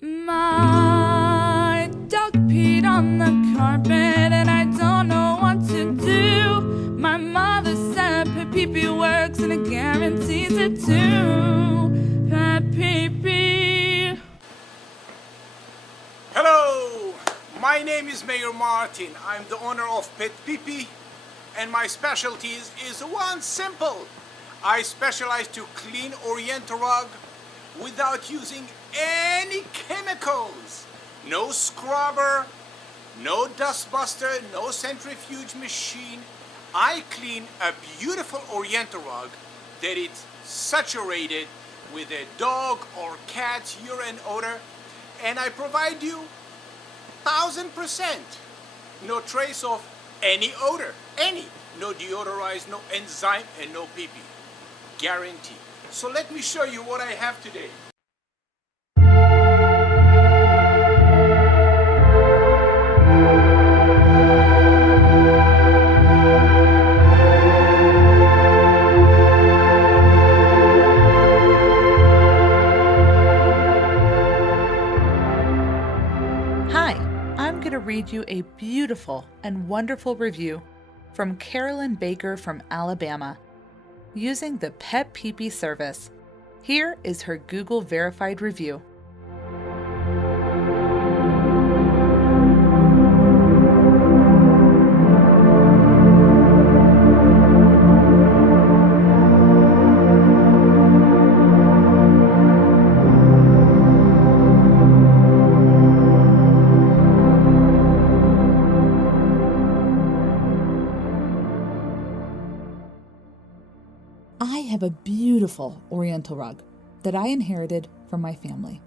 My dog peed on the carpet and I don't know what to do. My mother said PetPeePee works and it guarantees it too. PetPeePee. Hello, my name is Mayor Martin. I'm the owner of PetPeePee, and my specialty is one simple. I specialize to clean Oriental rug without using any chemicals. No scrubber, no dust buster, no centrifuge machine. I clean a beautiful Oriental rug that is saturated with a dog or cat's urine odor, and I provide you 1000%. No trace of any odor, any. No deodorized, no enzyme, and no pee-pee. Guarantee. So let me show you what I have today. Hi, I'm going to read you a beautiful and wonderful review from Carolyn Baker from Alabama using the PetPeePee service. Here is her Google verified review. I have a beautiful Oriental rug that I inherited from my family.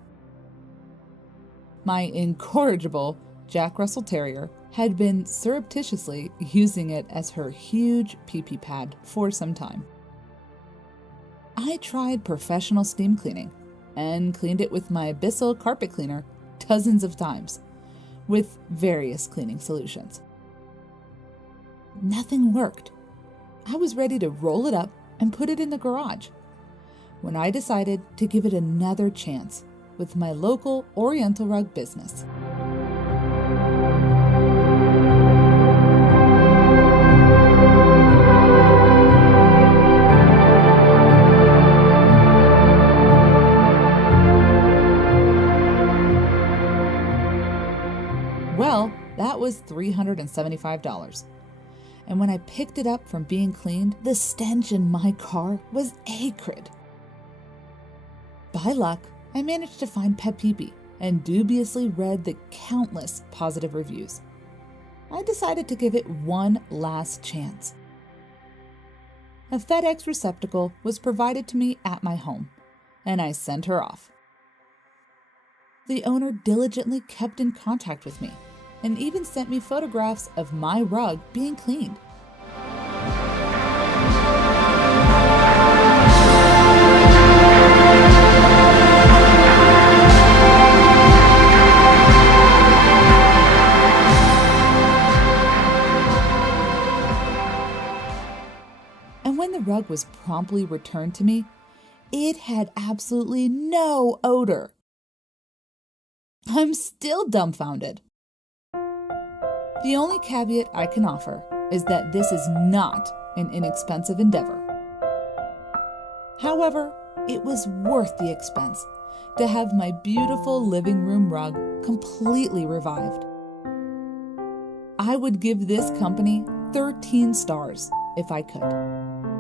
My incorrigible Jack Russell Terrier had been surreptitiously using it as her huge pee-pee pad for some time. I tried professional steam cleaning and cleaned it with my Bissell carpet cleaner dozens of times with various cleaning solutions. Nothing worked. I was ready to roll it up and put it in the garage when I decided to give it another chance with my local Oriental rug business. Well, that was $375. And when I picked it up from being cleaned, the stench in my car was acrid. By luck, I managed to find PetPeePee and dubiously read the countless positive reviews. I decided to give it one last chance. A FedEx receptacle was provided to me at my home, and I sent her off. The owner diligently kept in contact with me and even sent me photographs of my rug being cleaned. And when the rug was promptly returned to me, it had absolutely no odor. I'm still dumbfounded. The only caveat I can offer is that this is not an inexpensive endeavor. However, it was worth the expense to have my beautiful living room rug completely revived. I would give this company 13 stars if I could.